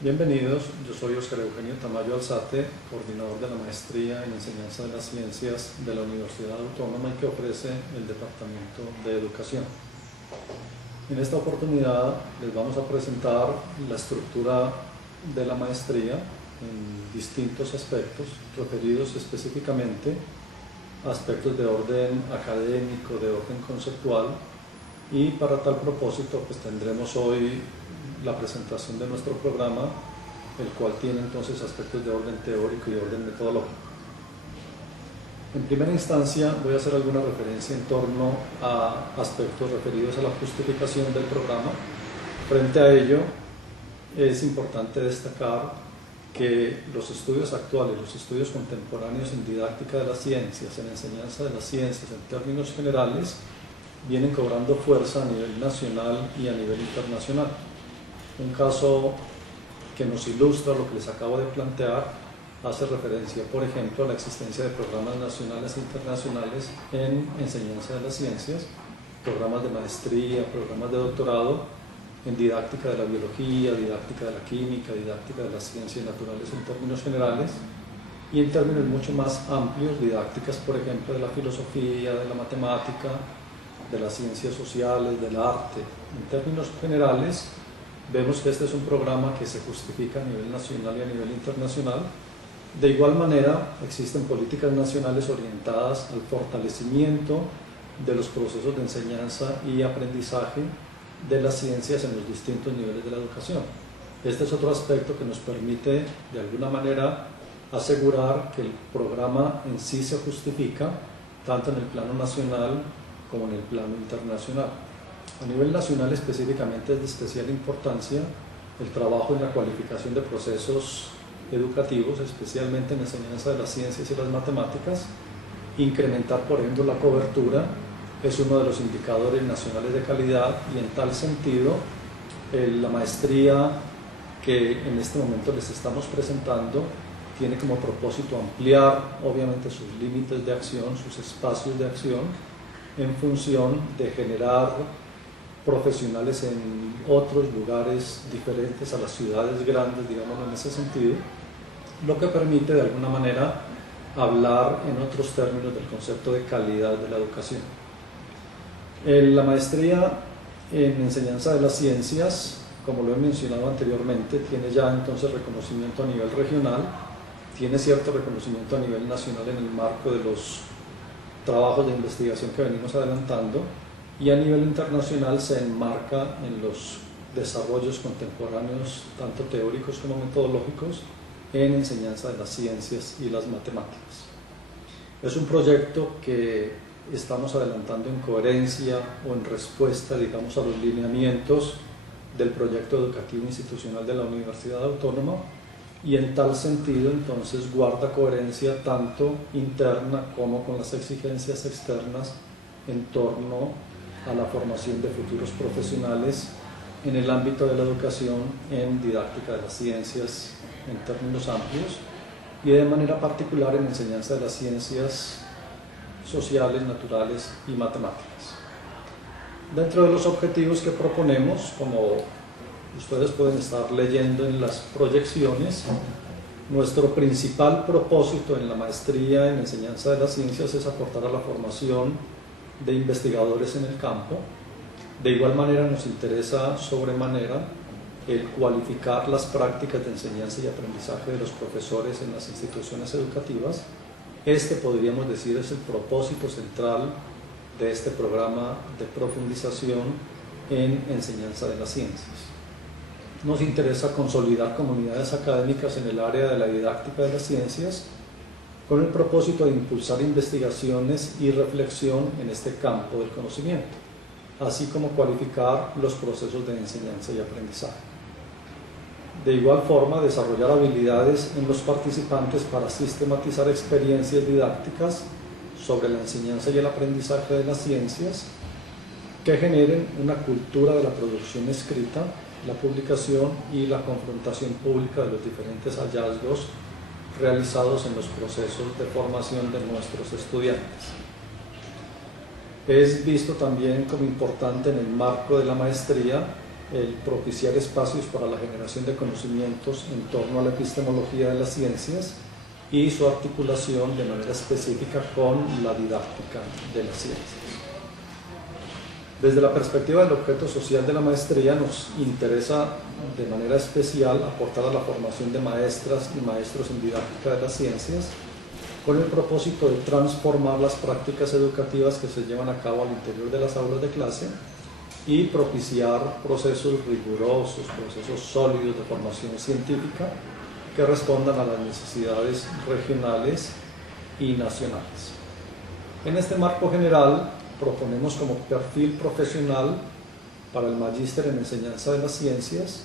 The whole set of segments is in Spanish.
Bienvenidos, yo soy Óscar Eugenio Tamayo Alzate, coordinador de la Maestría en Enseñanza de las Ciencias de la Universidad Autónoma y que ofrece el Departamento de Educación. En esta oportunidad les vamos a presentar la estructura de la maestría en distintos aspectos, referidos específicamente a aspectos de orden académico, de orden conceptual, y para tal propósito pues tendremos hoy la presentación de nuestro programa, el cual tiene entonces aspectos de orden teórico y orden metodológico. En primera instancia voy a hacer alguna referencia en torno a aspectos referidos a la justificación del programa. Frente a ello, es importante destacar que los estudios actuales, los estudios contemporáneos en didáctica de las ciencias, en enseñanza de las ciencias en términos generales, vienen cobrando fuerza a nivel nacional y a nivel internacional. Un caso que nos ilustra lo que les acabo de plantear hace referencia, por ejemplo, a la existencia de programas nacionales e internacionales en enseñanza de las ciencias, programas de maestría, programas de doctorado en didáctica de la biología, didáctica de la química, didáctica de las ciencias naturales en términos generales, y en términos mucho más amplios, didácticas, por ejemplo, de la filosofía, de la matemática, de las ciencias sociales, del arte. En términos generales, vemos que este es un programa que se justifica a nivel nacional y a nivel internacional. De igual manera, existen políticas nacionales orientadas al fortalecimiento de los procesos de enseñanza y aprendizaje de las ciencias en los distintos niveles de la educación. Este es otro aspecto que nos permite, de alguna manera, asegurar que el programa en sí se justifica tanto en el plano nacional como en el plano internacional. A nivel nacional específicamente es de especial importancia el trabajo en la cualificación de procesos educativos, especialmente en la enseñanza de las ciencias y las matemáticas. Incrementar, por ejemplo, la cobertura es uno de los indicadores nacionales de calidad, y en tal sentido la maestría que en este momento les estamos presentando tiene como propósito ampliar obviamente sus límites de acción, sus espacios de acción, en función de generar profesionales en otros lugares diferentes a las ciudades grandes, digamos en ese sentido, lo que permite de alguna manera hablar en otros términos del concepto de calidad de la educación. La maestría en enseñanza de las ciencias, como lo he mencionado anteriormente, tiene ya entonces reconocimiento a nivel regional, tiene cierto reconocimiento a nivel nacional en el marco de los trabajos de investigación que venimos adelantando, y a nivel internacional se enmarca en los desarrollos contemporáneos, tanto teóricos como metodológicos, en enseñanza de las ciencias y las matemáticas. Es un proyecto que estamos adelantando en coherencia o en respuesta, digamos, a los lineamientos del proyecto educativo institucional de la Universidad Autónoma, y en tal sentido entonces guarda coherencia tanto interna como con las exigencias externas en torno a la formación de futuros profesionales en el ámbito de la educación en didáctica de las ciencias en términos amplios, y de manera particular en enseñanza de las ciencias sociales, naturales y matemáticas. Dentro de los objetivos que proponemos, como ustedes pueden estar leyendo en las proyecciones, nuestro principal propósito en la maestría en enseñanza de las ciencias es aportar a la formación de investigadores en el campo. De igual manera nos interesa sobremanera el cualificar las prácticas de enseñanza y aprendizaje de los profesores en las instituciones educativas. Este, podríamos decir, es el propósito central de este programa de profundización en enseñanza de las ciencias. Nos interesa consolidar comunidades académicas en el área de la didáctica de las ciencias con el propósito de impulsar investigaciones y reflexión en este campo del conocimiento, así como cualificar los procesos de enseñanza y aprendizaje. De igual forma, desarrollar habilidades en los participantes para sistematizar experiencias didácticas sobre la enseñanza y el aprendizaje de las ciencias que generen una cultura de la producción escrita, la publicación y la confrontación pública de los diferentes hallazgos realizados en los procesos de formación de nuestros estudiantes. Es visto también como importante en el marco de la maestría el propiciar espacios para la generación de conocimientos en torno a la epistemología de las ciencias y su articulación de manera específica con la didáctica de las ciencias. Desde la perspectiva del objeto social de la maestría, nos interesa de manera especial aportar a la formación de maestras y maestros en didáctica de las ciencias, con el propósito de transformar las prácticas educativas que se llevan a cabo al interior de las aulas de clase y propiciar procesos rigurosos, procesos sólidos de formación científica que respondan a las necesidades regionales y nacionales. En este marco general, proponemos como perfil profesional para el magíster en enseñanza de las ciencias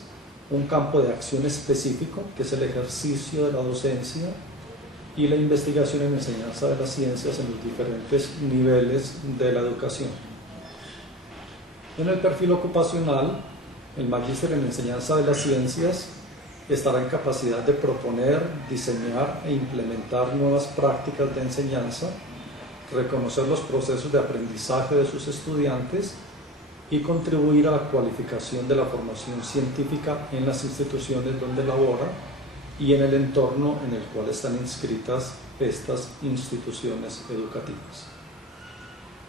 un campo de acción específico, que es el ejercicio de la docencia y la investigación en enseñanza de las ciencias en los diferentes niveles de la educación. En el perfil ocupacional, el magíster en enseñanza de las ciencias estará en capacidad de proponer, diseñar e implementar nuevas prácticas de enseñanza, reconocer los procesos de aprendizaje de sus estudiantes y contribuir a la cualificación de la formación científica en las instituciones donde labora y en el entorno en el cual están inscritas estas instituciones educativas.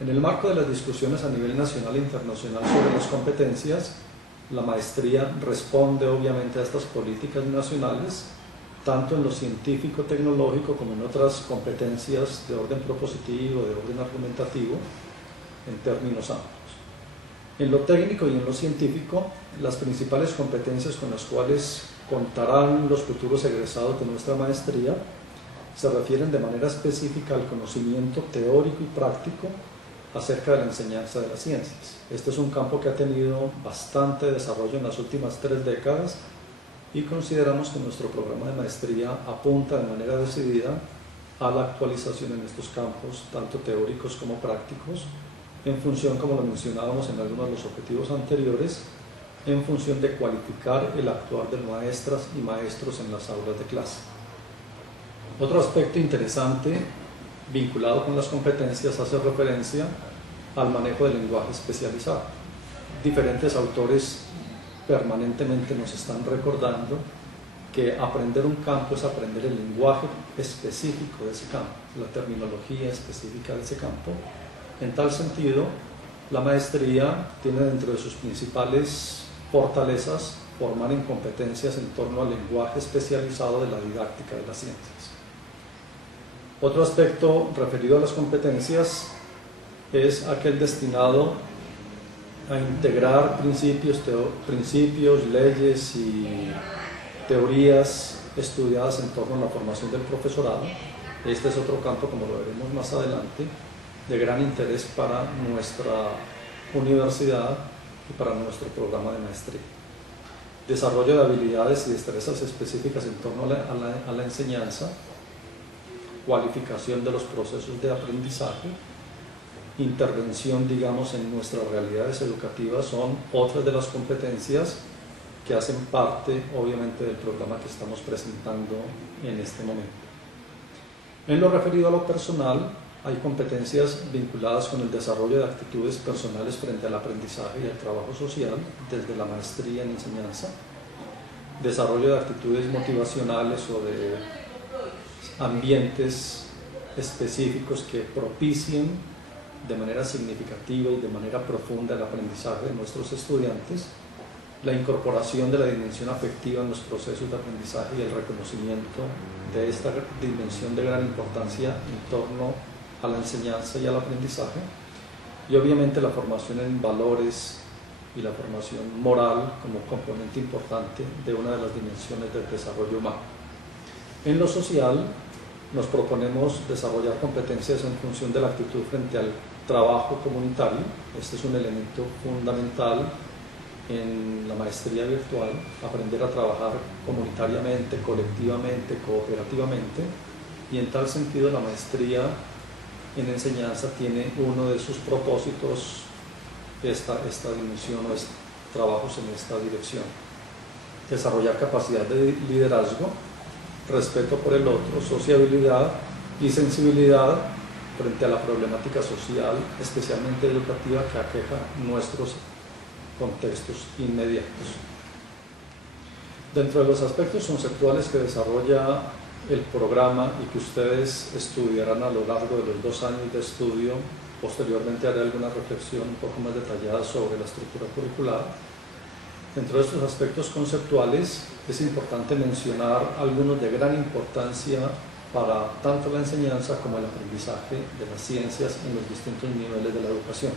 En el marco de las discusiones a nivel nacional e internacional sobre las competencias, la maestría responde obviamente a estas políticas nacionales, tanto en lo científico-tecnológico como en otras competencias de orden propositivo, de orden argumentativo, en términos amplios. En lo técnico y en lo científico, las principales competencias con las cuales contarán los futuros egresados de nuestra maestría se refieren de manera específica al conocimiento teórico y práctico acerca de la enseñanza de las ciencias. Este es un campo que ha tenido bastante desarrollo en las últimas 3 décadas y consideramos que nuestro programa de maestría apunta de manera decidida a la actualización en estos campos, tanto teóricos como prácticos, en función, como lo mencionábamos en algunos de los objetivos anteriores, en función de cualificar el actuar de maestras y maestros en las aulas de clase. Otro aspecto interesante vinculado con las competencias hace referencia al manejo del lenguaje especializado. Diferentes autores permanentemente nos están recordando que aprender un campo es aprender el lenguaje específico de ese campo, la terminología específica de ese campo. En tal sentido, la maestría tiene dentro de sus principales fortalezas formar en competencias en torno al lenguaje especializado de la didáctica de las ciencias. Otro aspecto referido a las competencias es aquel destinado a integrar principios, leyes y teorías estudiadas en torno a la formación del profesorado. Este es otro campo, como lo veremos más adelante, de gran interés para nuestra universidad y para nuestro programa de maestría. Desarrollo de habilidades y destrezas específicas en torno a la enseñanza, cualificación de los procesos de aprendizaje, intervención, digamos, en nuestras realidades educativas son otras de las competencias que hacen parte, obviamente, del programa que estamos presentando en este momento. En lo referido a lo personal, hay competencias vinculadas con el desarrollo de actitudes personales frente al aprendizaje y al trabajo social, desde la maestría en enseñanza, desarrollo de actitudes motivacionales o de ambientes específicos que propicien de manera significativa y de manera profunda el aprendizaje de nuestros estudiantes, la incorporación de la dimensión afectiva en los procesos de aprendizaje y el reconocimiento de esta dimensión de gran importancia en torno a la enseñanza y al aprendizaje, y obviamente la formación en valores y la formación moral como componente importante de una de las dimensiones del desarrollo humano. En lo social, nos proponemos desarrollar competencias en función de la actitud frente al trabajo comunitario. Este es un elemento fundamental en la maestría virtual, aprender a trabajar comunitariamente, colectivamente, cooperativamente, y en tal sentido la maestría en enseñanza tiene uno de sus propósitos esta dimensión o trabajos en esta dirección. Desarrollar capacidad de liderazgo, respeto por el otro, sociabilidad y sensibilidad frente a la problemática social, especialmente educativa, que aqueja nuestros contextos inmediatos. Dentro de los aspectos conceptuales que desarrolla el programa y que ustedes estudiarán a lo largo de los 2 años de estudio, posteriormente haré alguna reflexión un poco más detallada sobre la estructura curricular. Dentro de estos aspectos conceptuales es importante mencionar algunos de gran importancia para tanto la enseñanza como el aprendizaje de las ciencias en los distintos niveles de la educación.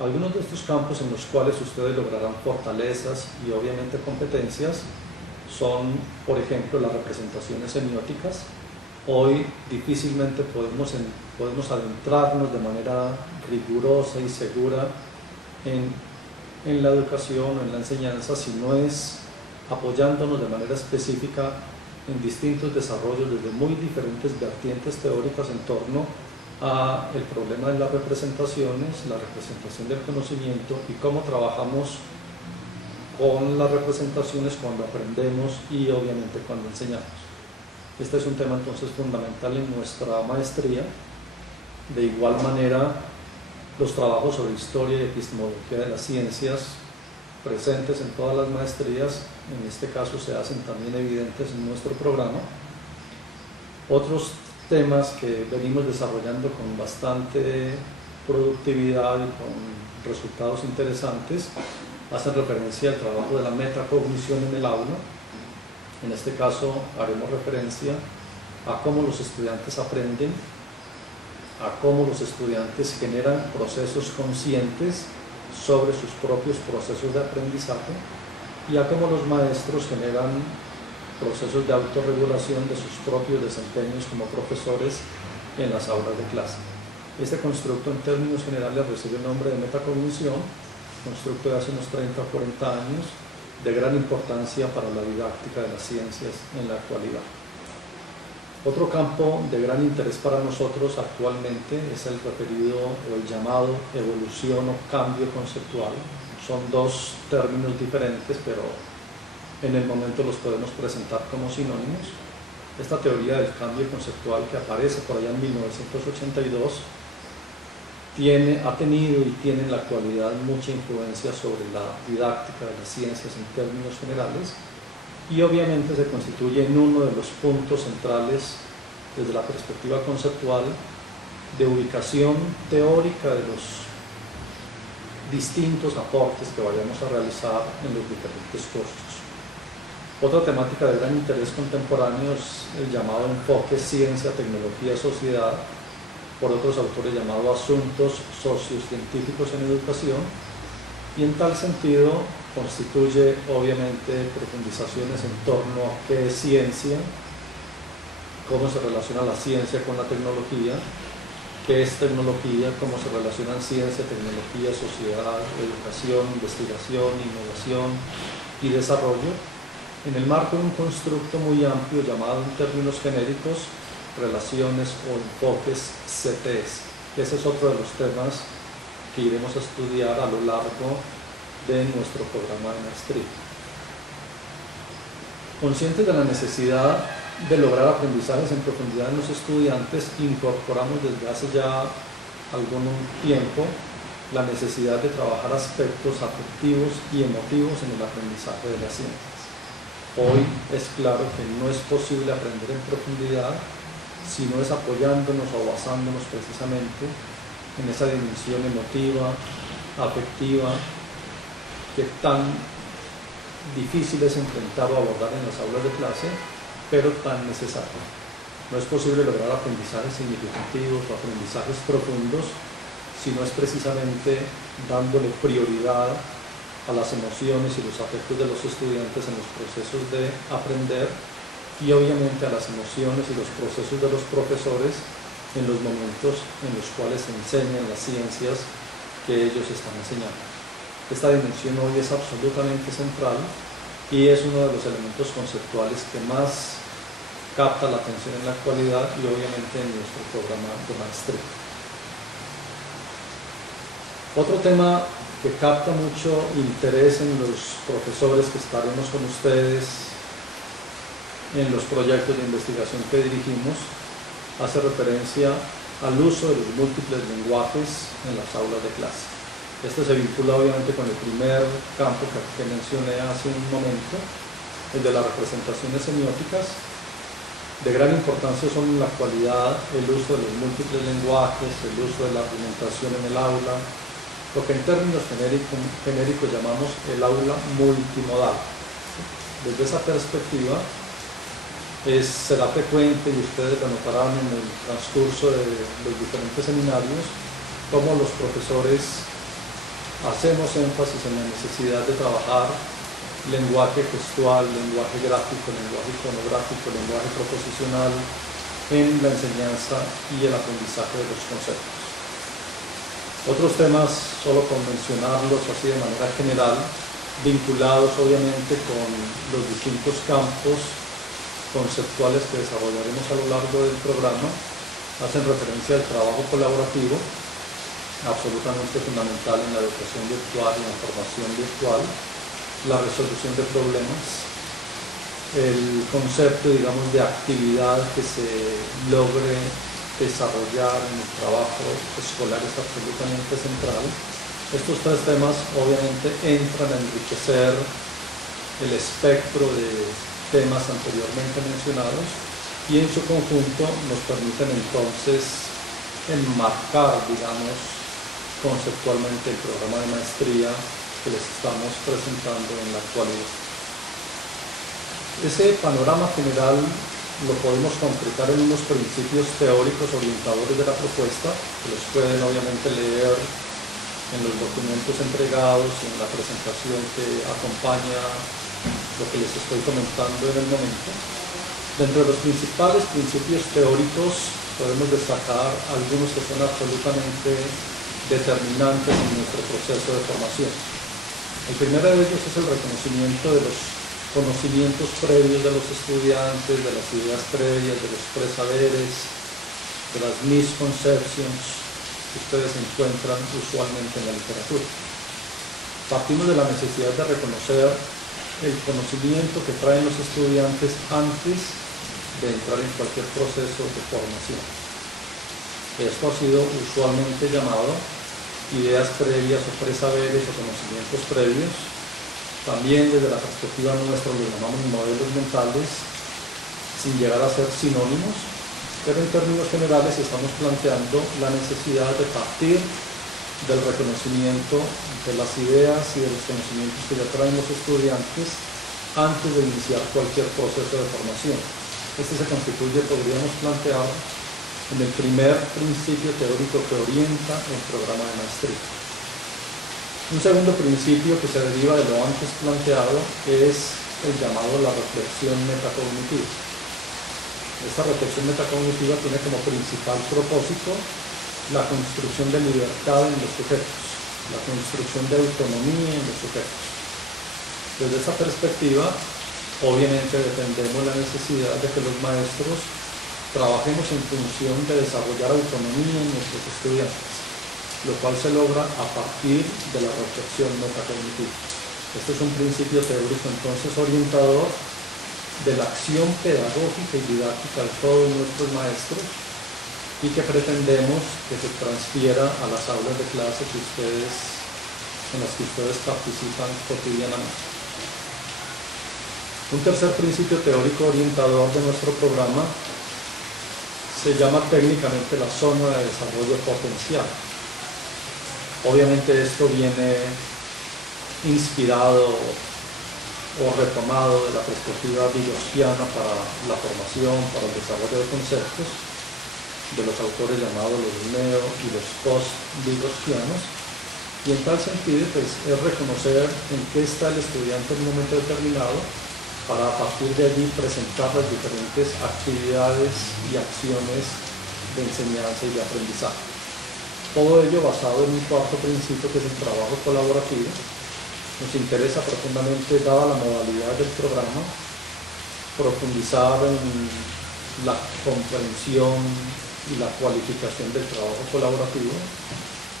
Algunos de estos campos en los cuales ustedes lograrán fortalezas y obviamente competencias son, por ejemplo, las representaciones semióticas. Hoy difícilmente podemos adentrarnos de manera rigurosa y segura en la educación o en la enseñanza si no es apoyándonos de manera específica en distintos desarrollos desde muy diferentes vertientes teóricas en torno a el problema de las representaciones, la representación del conocimiento y cómo trabajamos con las representaciones cuando aprendemos y obviamente cuando enseñamos. Este es un tema entonces fundamental en nuestra maestría. De igual manera, los trabajos sobre historia y epistemología de las ciencias presentes en todas las maestrías, en este caso se hacen también evidentes en nuestro programa. Otros temas que venimos desarrollando con bastante productividad y con resultados interesantes hacen referencia al trabajo de la metacognición en el aula. En este caso haremos referencia a cómo los estudiantes aprenden, a cómo los estudiantes generan procesos conscientes sobre sus propios procesos de aprendizaje y a cómo los maestros generan procesos de autorregulación de sus propios desempeños como profesores en las aulas de clase. Este constructo en términos generales recibe el nombre de metacognición, constructo de hace unos 30 o 40 años, de gran importancia para la didáctica de las ciencias en la actualidad. Otro campo de gran interés para nosotros actualmente es el referido o el llamado evolución o cambio conceptual. Son 2 términos diferentes, pero en el momento los podemos presentar como sinónimos. Esta teoría del cambio conceptual que aparece por allá en 1982 ha tenido y tiene en la actualidad mucha influencia sobre la didáctica de las ciencias en términos generales y obviamente se constituye en uno de los puntos centrales desde la perspectiva conceptual de ubicación teórica de los distintos aportes que vayamos a realizar en los diferentes cursos. Otra temática de gran interés contemporáneo es el llamado enfoque ciencia, tecnología, sociedad, por otros autores llamado asuntos sociocientíficos en educación, y en tal sentido constituye obviamente profundizaciones en torno a qué es ciencia, cómo se relaciona la ciencia con la tecnología, qué es tecnología, cómo se relacionan ciencia, tecnología, sociedad, educación, investigación, innovación y desarrollo, en el marco de un constructo muy amplio llamado en términos genéricos relaciones o enfoques CTS. Ese es otro de los temas que iremos a estudiar a lo largo de nuestro programa de maestría. Conscientes de la necesidad de lograr aprendizajes en profundidad en los estudiantes, incorporamos desde hace ya algún tiempo la necesidad de trabajar aspectos afectivos y emotivos en el aprendizaje de las ciencias. Hoy es claro que no es posible aprender en profundidad si no es apoyándonos o basándonos precisamente en esa dimensión emotiva, afectiva, que tan difícil es enfrentar o abordar en las aulas de clase, pero tan necesario. No es posible lograr aprendizajes significativos o aprendizajes profundos si no es precisamente dándole prioridad a las emociones y los afectos de los estudiantes en los procesos de aprender y obviamente a las emociones y los procesos de los profesores en los momentos en los cuales se enseñan las ciencias que ellos están enseñando. Esta dimensión hoy es absolutamente central y es uno de los elementos conceptuales que más capta la atención en la actualidad y obviamente en nuestro programa de maestría. Otro tema que capta mucho interés en los profesores que estaremos con ustedes en los proyectos de investigación que dirigimos hace referencia al uso de los múltiples lenguajes en las aulas de clase. Este se vincula obviamente con el primer campo que mencioné hace un momento, el de las representaciones semióticas. De gran importancia son en la actualidad el uso de los múltiples lenguajes, el uso de la argumentación en el aula, lo que en términos genéricos llamamos el aula multimodal. Desde esa perspectiva será frecuente, y ustedes lo notarán en el transcurso de los diferentes seminarios, cómo los profesores hacemos énfasis en la necesidad de trabajar lenguaje gestual, lenguaje gráfico, lenguaje iconográfico, lenguaje proposicional en la enseñanza y el aprendizaje de los conceptos. Otros temas, solo con mencionarlos así de manera general, vinculados obviamente con los distintos campos conceptuales que desarrollaremos a lo largo del programa, hacen referencia al trabajo colaborativo, absolutamente fundamental en la educación virtual y en la formación virtual, la resolución de problemas, el concepto, digamos, de actividad que se logre desarrollar en el trabajo escolar es absolutamente central. Estos tres temas obviamente entran a enriquecer el espectro de temas anteriormente mencionados y en su conjunto nos permiten entonces enmarcar, digamos, conceptualmente el programa de maestría que les estamos presentando en la actualidad. Ese panorama general lo podemos concretar en unos principios teóricos orientadores de la propuesta, que los pueden obviamente leer en los documentos entregados y en la presentación que acompaña lo que les estoy comentando en el momento. Dentro de los principales principios teóricos podemos destacar algunos que son absolutamente determinantes en nuestro proceso de formación. El primero de ellos es el reconocimiento de los conocimientos previos de los estudiantes, de las ideas previas, de los presaberes, de las misconceptions que ustedes encuentran usualmente en la literatura. Partimos de la necesidad de reconocer el conocimiento que traen los estudiantes antes de entrar en cualquier proceso de formación. Esto ha sido usualmente llamado ideas previas o presaberes o conocimientos previos. También desde la perspectiva nuestra lo llamamos modelos mentales, sin llegar a ser sinónimos, pero en términos generales estamos planteando la necesidad de partir del reconocimiento de las ideas y de los conocimientos que ya traen los estudiantes antes de iniciar cualquier proceso de formación. Este se constituye, podríamos plantear, en el primer principio teórico que orienta el programa de maestría. Un segundo principio que se deriva de lo antes planteado es el llamado la reflexión metacognitiva. Esta reflexión metacognitiva tiene como principal propósito la construcción de libertad en los sujetos, la construcción de autonomía en los sujetos. Desde esta perspectiva, obviamente defendemos la necesidad de que los maestros trabajemos en función de desarrollar autonomía en nuestros estudiantes, lo cual se logra a partir de la reflexión metacognitiva. Este es un principio teórico entonces orientador de la acción pedagógica y didáctica de todos nuestros maestros y que pretendemos que se transfiera a las aulas de clase en las que ustedes participan cotidianamente. Un tercer principio teórico orientador de nuestro programa se llama técnicamente la zona de desarrollo potencial. Obviamente esto viene inspirado o retomado de la perspectiva vigorskiana para la formación, para el desarrollo de conceptos, de los autores llamados los neo y los post-vigorskianos, y en tal sentido pues, es reconocer en qué está el estudiante en un momento determinado para a partir de allí presentar las diferentes actividades y acciones de enseñanza y de aprendizaje. Todo ello basado en un cuarto principio que es el trabajo colaborativo. Nos interesa profundamente, dada la modalidad del programa, profundizar en la comprensión y la cualificación del trabajo colaborativo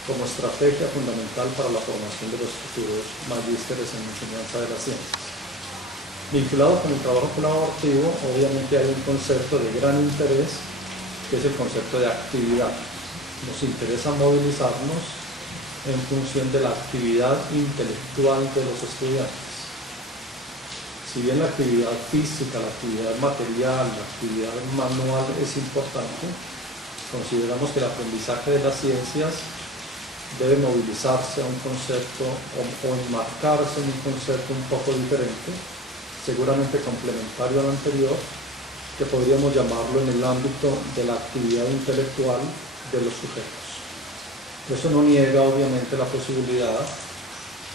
como estrategia fundamental para la formación de los futuros magísteres en enseñanza de las ciencias. Vinculado con el trabajo colaborativo, obviamente hay un concepto de gran interés, que es el concepto de actividad. Nos interesa movilizarnos en función de la actividad intelectual de los estudiantes. Si bien la actividad física, la actividad material, la actividad manual es importante, consideramos que el aprendizaje de las ciencias debe movilizarse a un concepto o enmarcarse en un concepto un poco diferente, seguramente complementario al anterior, que podríamos llamarlo en el ámbito de la actividad intelectual de los sujetos. Eso no niega obviamente la posibilidad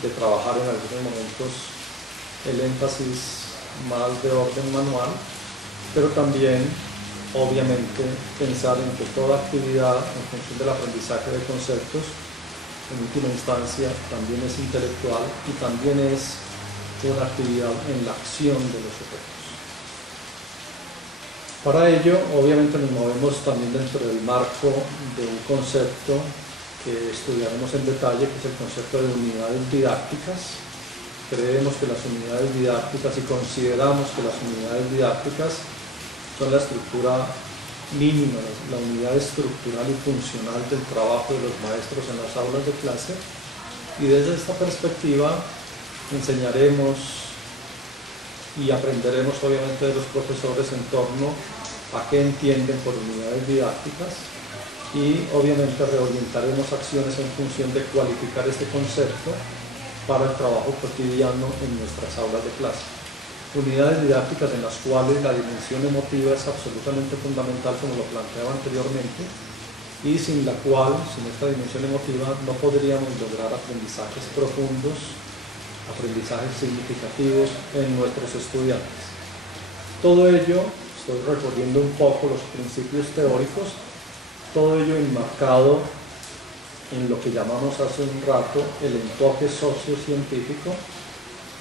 de trabajar en algunos momentos el énfasis más de orden manual, pero también obviamente pensar en que toda actividad en función del aprendizaje de conceptos en última instancia también es intelectual y también es una actividad en la acción de los sujetos. Para ello, obviamente nos movemos también dentro del marco de un concepto que estudiaremos en detalle, que es el concepto de unidades didácticas. Creemos que las unidades didácticas y consideramos que las unidades didácticas son la estructura mínima, la unidad estructural y funcional del trabajo de los maestros en las aulas de clase, y desde esta perspectiva enseñaremos y aprenderemos obviamente de los profesores en torno a qué entienden por unidades didácticas, y obviamente reorientaremos acciones en función de cualificar este concepto para el trabajo cotidiano en nuestras aulas de clase. Unidades didácticas en las cuales la dimensión emotiva es absolutamente fundamental, como lo planteaba anteriormente, y sin la cual, sin esta dimensión emotiva, no podríamos lograr aprendizajes profundos, aprendizajes significativos en nuestros estudiantes. Todo ello, estoy recorriendo un poco los principios teóricos, todo ello enmarcado en lo que llamamos hace un rato el enfoque sociocientífico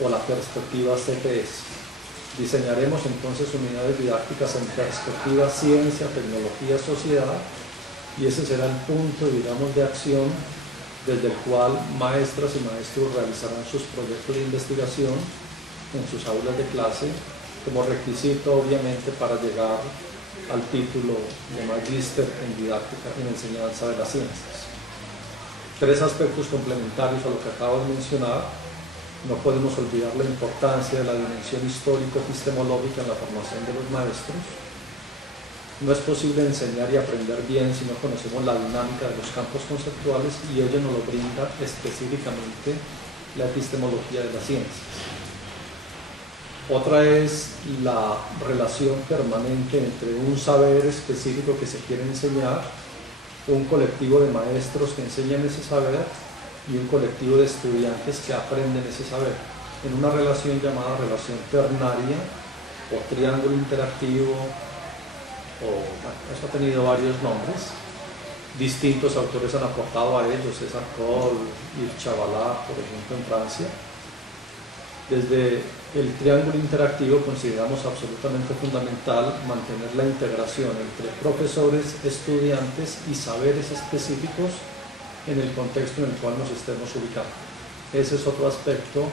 o la perspectiva CTS. Diseñaremos entonces unidades didácticas en perspectiva ciencia, tecnología, sociedad, y ese será el punto, digamos, de acción desde el cual maestras y maestros realizarán sus proyectos de investigación en sus aulas de clase, como requisito obviamente para llegar al título de magíster en didáctica en enseñanza de las ciencias. Tres aspectos complementarios a lo que acabo de mencionar. No podemos olvidar la importancia de la dimensión histórico-epistemológica en la formación de los maestros. No es posible enseñar y aprender bien si no conocemos la dinámica de los campos conceptuales, y ello nos lo brinda específicamente la epistemología de las ciencias. Otra es la relación permanente entre un saber específico que se quiere enseñar, un colectivo de maestros que enseñan ese saber y un colectivo de estudiantes que aprenden ese saber, en una relación llamada relación ternaria o triángulo interactivo, eso ha tenido varios nombres. Distintos autores han aportado a ellos, César Cole y Chavalard, por ejemplo, en Francia. Desde el triángulo interactivo consideramos absolutamente fundamental mantener la integración entre profesores, estudiantes y saberes específicos en el contexto en el cual nos estemos ubicando. Ese es otro aspecto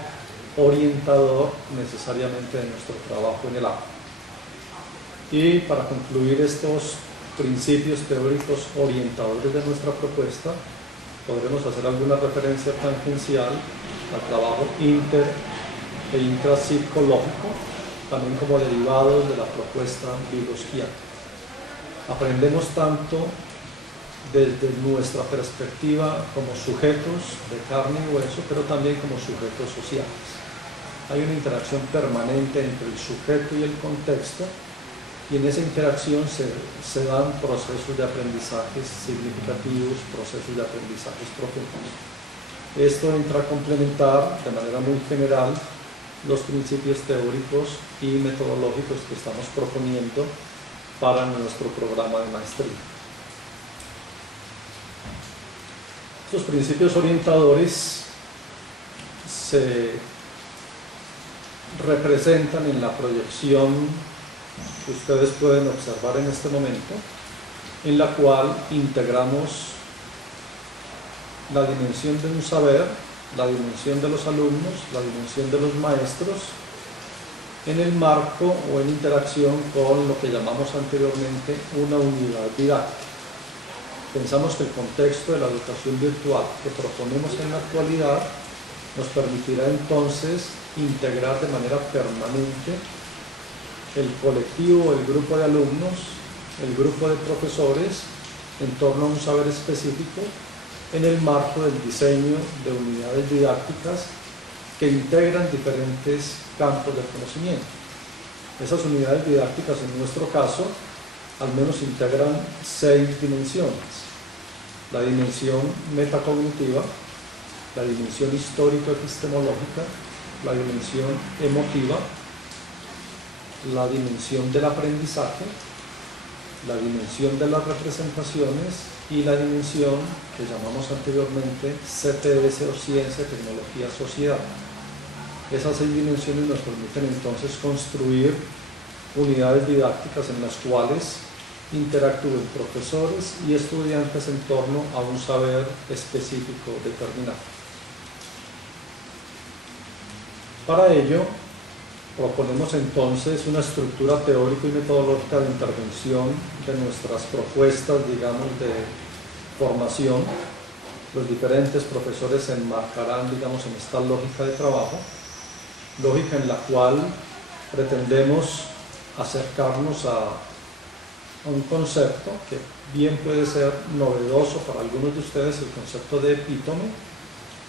orientador necesariamente de nuestro trabajo en el aula. Y para concluir estos principios teóricos orientadores de nuestra propuesta, podremos hacer alguna referencia tangencial al trabajo inter e intrapsicológico, también como derivados de la propuesta vygotskiana. Aprendemos tanto desde nuestra perspectiva como sujetos de carne y hueso, pero también como sujetos sociales. Hay una interacción permanente entre el sujeto y el contexto, y en esa interacción se dan procesos de aprendizajes significativos, procesos de aprendizajes profundos. Esto entra a complementar de manera muy general los principios teóricos y metodológicos que estamos proponiendo para nuestro programa de maestría. Estos principios orientadores se representan en la proyección que ustedes pueden observar en este momento, en la cual integramos la dimensión de un saber, la dimensión de los alumnos, la dimensión de los maestros, en el marco o en interacción con lo que llamamos anteriormente una unidad didáctica. Pensamos que el contexto de la educación virtual que proponemos en la actualidad nos permitirá entonces integrar de manera permanente el colectivo, el grupo de alumnos, el grupo de profesores en torno a un saber específico en el marco del diseño de unidades didácticas que integran diferentes campos del conocimiento. Esas unidades didácticas, en nuestro caso, al menos integran 6 dimensiones: la dimensión metacognitiva, la dimensión histórico-epistemológica, la dimensión emotiva, la dimensión del aprendizaje, la dimensión de las representaciones y la dimensión que llamamos anteriormente CTS o Ciencia, Tecnología, Sociedad. Esas 6 dimensiones nos permiten entonces construir unidades didácticas en las cuales interactúen profesores y estudiantes en torno a un saber específico determinado. Para ello, proponemos entonces una estructura teórica y metodológica de intervención de nuestras propuestas, digamos, de formación. Los diferentes profesores se enmarcarán, digamos, en esta lógica de trabajo, lógica en la cual pretendemos acercarnos a un concepto que bien puede ser novedoso para algunos de ustedes, el concepto de epítome,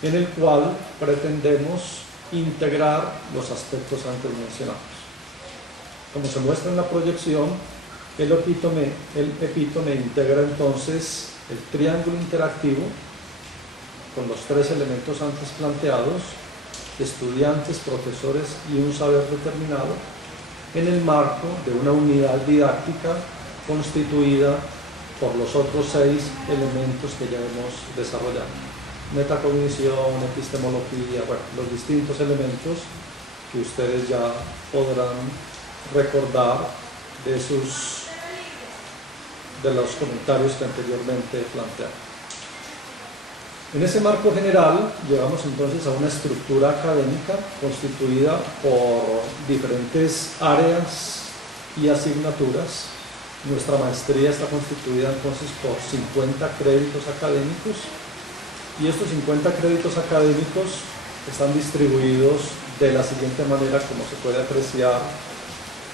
en el cual pretendemos integrar los aspectos antes mencionados. Como se muestra en la proyección, el epítome integra entonces el triángulo interactivo con los 3 elementos antes planteados: estudiantes, profesores y un saber determinado, en el marco de una unidad didáctica constituida por los otros 6 elementos que ya hemos desarrollado: metacognición, epistemología, bueno, los distintos elementos que ustedes ya podrán recordar de los comentarios que anteriormente plantearon. En ese marco general llegamos entonces a una estructura académica constituida por diferentes áreas y asignaturas. Nuestra maestría está constituida entonces por 50 créditos académicos, y estos 50 créditos académicos están distribuidos de la siguiente manera, como se puede apreciar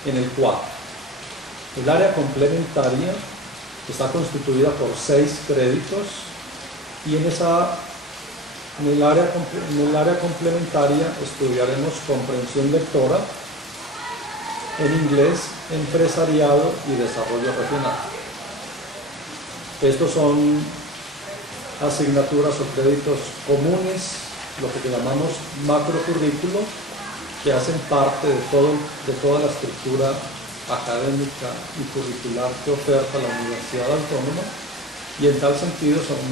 en el cuadro. El área complementaria está constituida por 6 créditos, y en el área complementaria estudiaremos comprensión lectora en inglés, empresariado y desarrollo regional. Estos son asignaturas o créditos comunes, lo que llamamos macrocurrículo, que hacen parte de toda la estructura académica y curricular que oferta la Universidad Autónoma, y en tal sentido son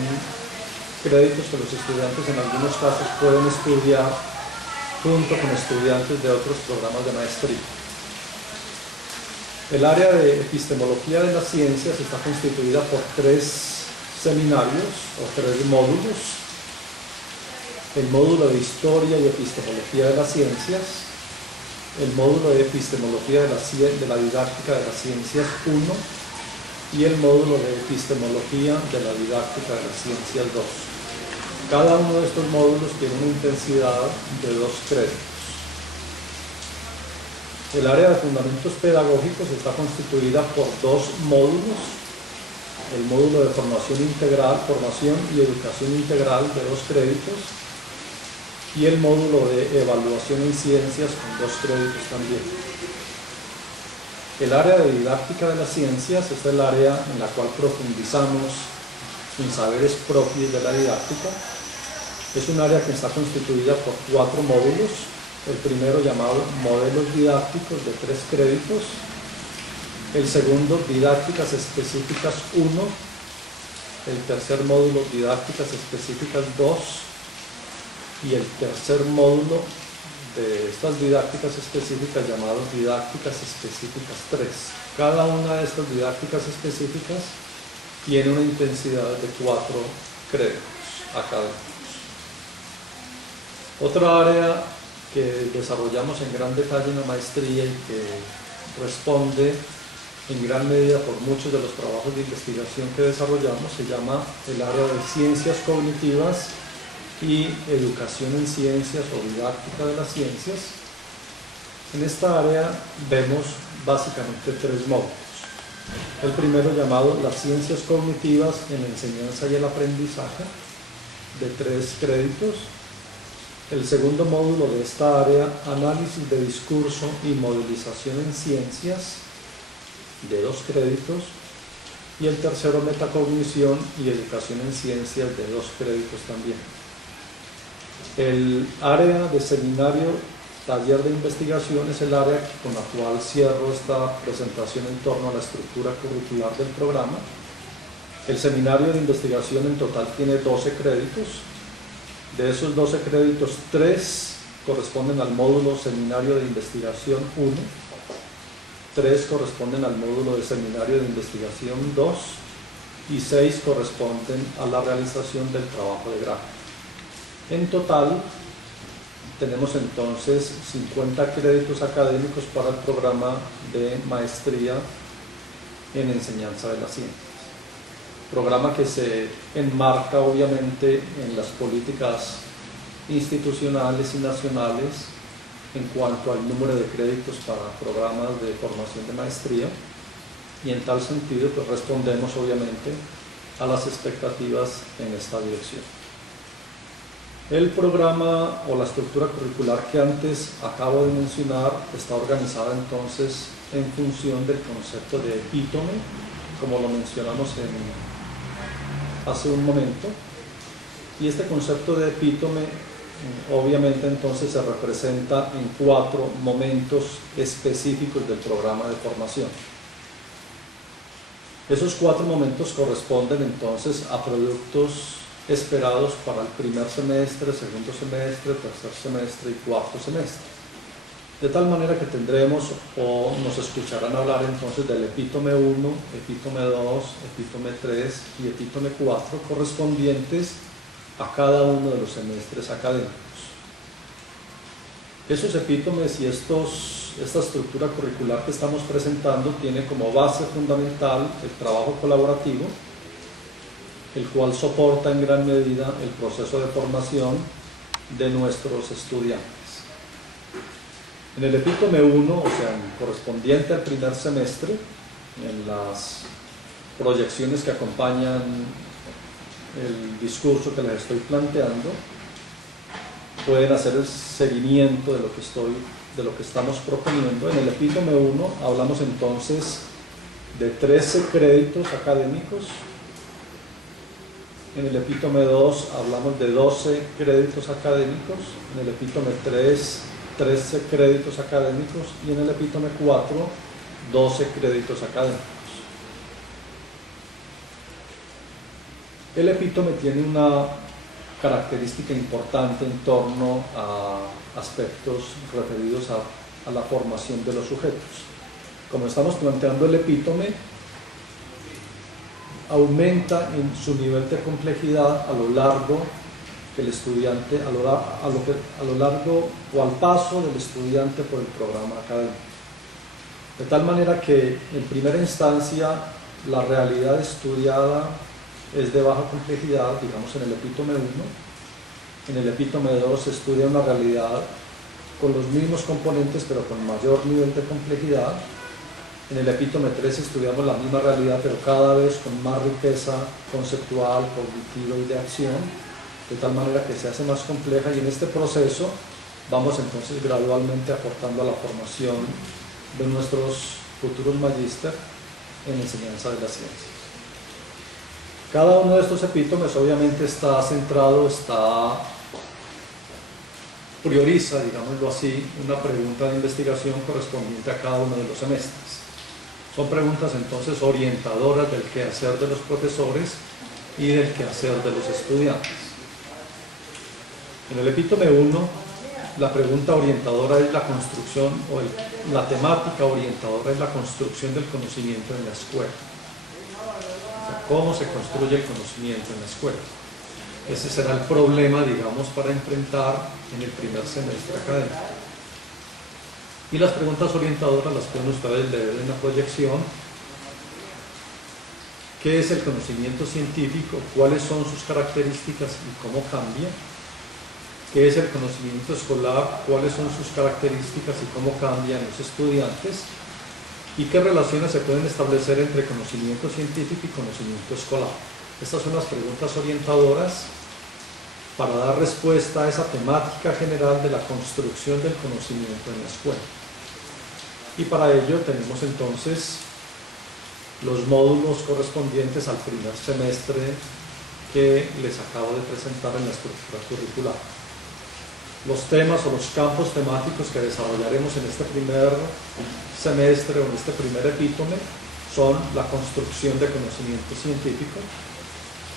créditos que los estudiantes en algunos casos pueden estudiar junto con estudiantes de otros programas de maestría. El área de epistemología de las ciencias está constituida por 3 seminarios o 3 módulos: el módulo de historia y epistemología de las ciencias, el módulo de epistemología de la didáctica de las ciencias 1 y el módulo de epistemología de la didáctica de las ciencias 2. Cada uno de estos módulos tiene una intensidad de 2 créditos. El área de fundamentos pedagógicos está constituida por 2 módulos: el módulo de formación integral, formación y educación integral de 2 créditos, y el módulo de evaluación en ciencias con 2 créditos también. El área de didáctica de las ciencias es el área en la cual profundizamos en saberes propios de la didáctica. Es un área que está constituida por 4 módulos: el primero llamado modelos didácticos de 3 créditos, el segundo didácticas específicas 1, el tercer módulo didácticas específicas 2 y el tercer módulo de estas didácticas específicas llamado didácticas específicas 3. Cada una de estas didácticas específicas tiene una intensidad de 4 créditos académicos. Otra área que desarrollamos en gran detalle en la maestría y que responde en gran medida por muchos de los trabajos de investigación que desarrollamos, se llama el área de ciencias cognitivas y educación en ciencias o didáctica de las ciencias. En esta área vemos básicamente tres módulos. El primero, llamado las ciencias cognitivas en la enseñanza y el aprendizaje, de 3 créditos. El segundo módulo de esta área, análisis de discurso y modelización en ciencias, de 2 créditos. Y el tercero, metacognición y educación en ciencias, de 2 créditos también. El área de seminario, taller de investigación, es el área con la cual cierro esta presentación en torno a la estructura curricular del programa. El seminario de investigación en total tiene 12 créditos. De esos 12 créditos, 3 corresponden al módulo seminario de investigación 1, 3 corresponden al módulo de seminario de investigación 2 y 6 corresponden a la realización del trabajo de grado. En total, tenemos entonces 50 créditos académicos para el programa de maestría en enseñanza de las ciencias. Programa que se enmarca obviamente en las políticas institucionales y nacionales en cuanto al número de créditos para programas de formación de maestría, y en tal sentido pues respondemos obviamente a las expectativas en esta dirección. El programa o la estructura curricular que antes acabo de mencionar está organizada entonces en función del concepto de epítome, como lo mencionamos hace un momento, y este concepto de epítome obviamente entonces se representa en 4 momentos específicos del programa de formación. Esos 4 momentos corresponden entonces a productos esperados para el primer semestre, segundo semestre, tercer semestre y cuarto semestre. De tal manera que tendremos o nos escucharán hablar entonces del epítome 1, epítome 2, epítome 3 y epítome 4 correspondientes a cada uno de los semestres académicos. Esos epítomes y esta estructura curricular que estamos presentando tiene como base fundamental el trabajo colaborativo, el cual soporta en gran medida el proceso de formación de nuestros estudiantes. En el epítome 1, o sea, correspondiente al primer semestre, en las proyecciones que acompañan el discurso que les estoy planteando, pueden hacer el seguimiento de lo que estamos proponiendo. En el epítome 1 hablamos entonces de 13 créditos académicos. En el epítome 2 hablamos de 12 créditos académicos. En el epítome 3, 13 créditos académicos. Y en el epítome 4, 12 créditos académicos. El epítome tiene una característica importante en torno a aspectos referidos a la formación de los sujetos. Como estamos planteando, el epítome aumenta en su nivel de complejidad a lo largo que el estudiante, a lo largo o al paso del estudiante por el programa académico. De tal manera que en primera instancia la realidad estudiada es de baja complejidad, digamos en el epítome 1. En el epítome 2 se estudia una realidad con los mismos componentes pero con mayor nivel de complejidad. En el epítome 3 estudiamos la misma realidad pero cada vez con más riqueza conceptual, cognitiva y de acción, de tal manera que se hace más compleja, y en este proceso vamos entonces gradualmente aportando a la formación de nuestros futuros magíster en enseñanza de las ciencias. Cada uno de estos epítomes obviamente está centrado, prioriza, digámoslo así, una pregunta de investigación correspondiente a cada uno de los semestres. Son preguntas entonces orientadoras del quehacer de los profesores y del quehacer de los estudiantes. En el epítome 1, la pregunta orientadora es la construcción, la temática orientadora es la construcción del conocimiento en la escuela. ¿Cómo se construye el conocimiento en la escuela? Ese será el problema, digamos, para enfrentar en el primer semestre académico. Y las preguntas orientadoras las pueden ustedes leer en la proyección, ¿Qué es el conocimiento científico? ¿Cuáles son sus características y cómo cambia? ¿Qué es el conocimiento escolar? ¿Cuáles son sus características y cómo cambian los estudiantes? ¿Y qué relaciones se pueden establecer entre conocimiento científico y conocimiento escolar? Estas son las preguntas orientadoras para dar respuesta a esa temática general de la construcción del conocimiento en la escuela. Y para ello tenemos entonces los módulos correspondientes al primer semestre que les acabo de presentar en la estructura curricular. Los temas o los campos temáticos que desarrollaremos en este primer semestre o en este primer epítome son la construcción de conocimiento científico,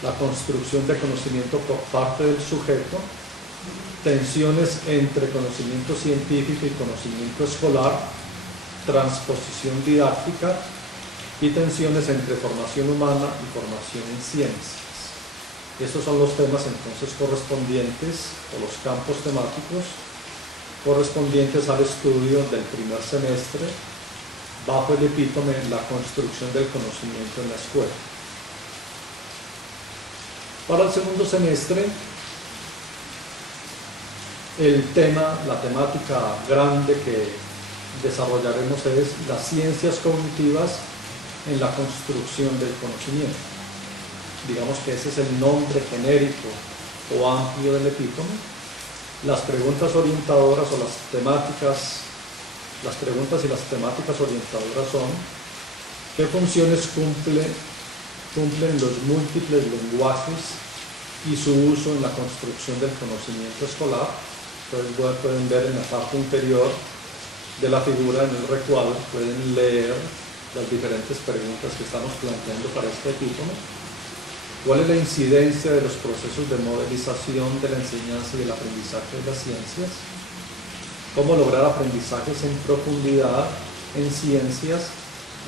la construcción de conocimiento por parte del sujeto, tensiones entre conocimiento científico y conocimiento escolar, transposición didáctica y tensiones entre formación humana y formación en ciencias. Estos son los temas entonces correspondientes, o los campos temáticos correspondientes al estudio del primer semestre bajo el epítome la construcción del conocimiento en la escuela. Para el segundo semestre, el tema, la temática grande que desarrollaremos es las ciencias cognitivas en la construcción del conocimiento. Digamos que ese es el nombre genérico o amplio del epítome. Las preguntas orientadoras o las preguntas y las temáticas orientadoras son: ¿qué funciones cumplen los múltiples lenguajes y su uso en la construcción del conocimiento escolar? Entonces pueden ver en la parte inferior de la figura, en el recuadro, pueden leer las diferentes preguntas que estamos planteando para este epítome. ¿Cuál es la incidencia de los procesos de modelización de la enseñanza y el aprendizaje de las ciencias? ¿Cómo lograr aprendizajes en profundidad en ciencias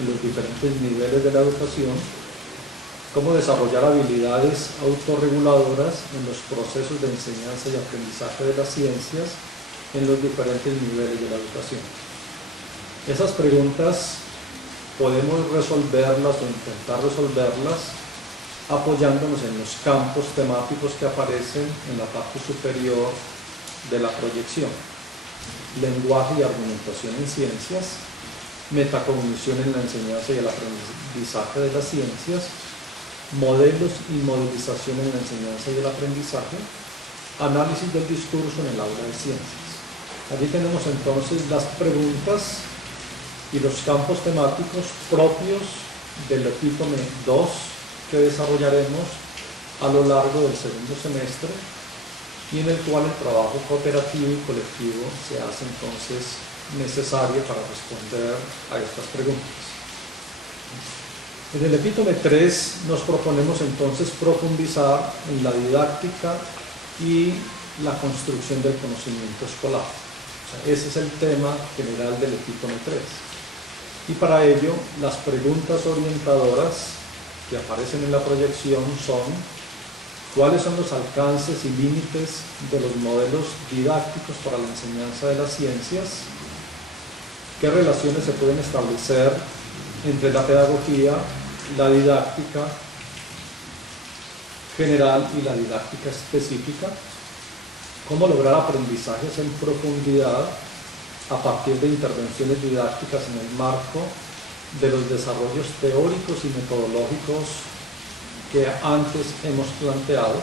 en los diferentes niveles de la educación? ¿Cómo desarrollar habilidades autorreguladoras en los procesos de enseñanza y aprendizaje de las ciencias en los diferentes niveles de la educación? Esas preguntas podemos resolverlas o intentar resolverlas apoyándonos en los campos temáticos que aparecen en la parte superior de la proyección: lenguaje y argumentación en ciencias, metacognición en la enseñanza y el aprendizaje de las ciencias, modelos y modelización en la enseñanza y el aprendizaje, análisis del discurso en el aula de ciencias. Allí tenemos entonces las preguntas y los campos temáticos propios del epítome 2 que desarrollaremos a lo largo del segundo semestre, y en el cual el trabajo cooperativo y colectivo se hace entonces necesario para responder a estas preguntas. En el epítome 3 nos proponemos entonces profundizar en la didáctica y la construcción del conocimiento escolar. O sea, ese es el tema general del epítome 3. Y para ello, las preguntas orientadoras que aparecen en la proyección son: ¿cuáles son los alcances y límites de los modelos didácticos para la enseñanza de las ciencias? ¿Qué relaciones se pueden establecer entre la pedagogía, la didáctica general y la didáctica específica? ¿Cómo lograr aprendizajes en profundidad a partir de intervenciones didácticas en el marco de los desarrollos teóricos y metodológicos que antes hemos planteado?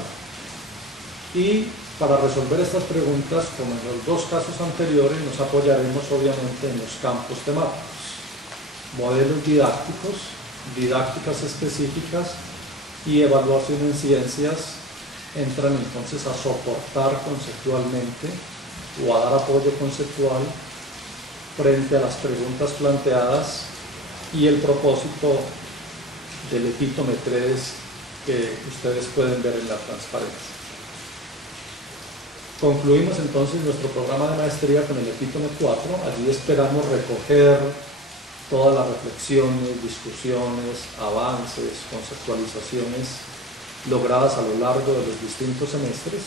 Y para resolver estas preguntas, como en los dos casos anteriores, nos apoyaremos obviamente en los campos temáticos: modelos didácticos, didácticas específicas y evaluación en ciencias. Entran entonces a soportar conceptualmente o a dar apoyo conceptual frente a las preguntas planteadas, y el propósito del epítome 3 que ustedes pueden ver en la transparencia. Concluimos entonces nuestro programa de maestría con el epítome 4. Allí esperamos recoger todas las reflexiones, discusiones, avances, conceptualizaciones logradas a lo largo de los distintos semestres.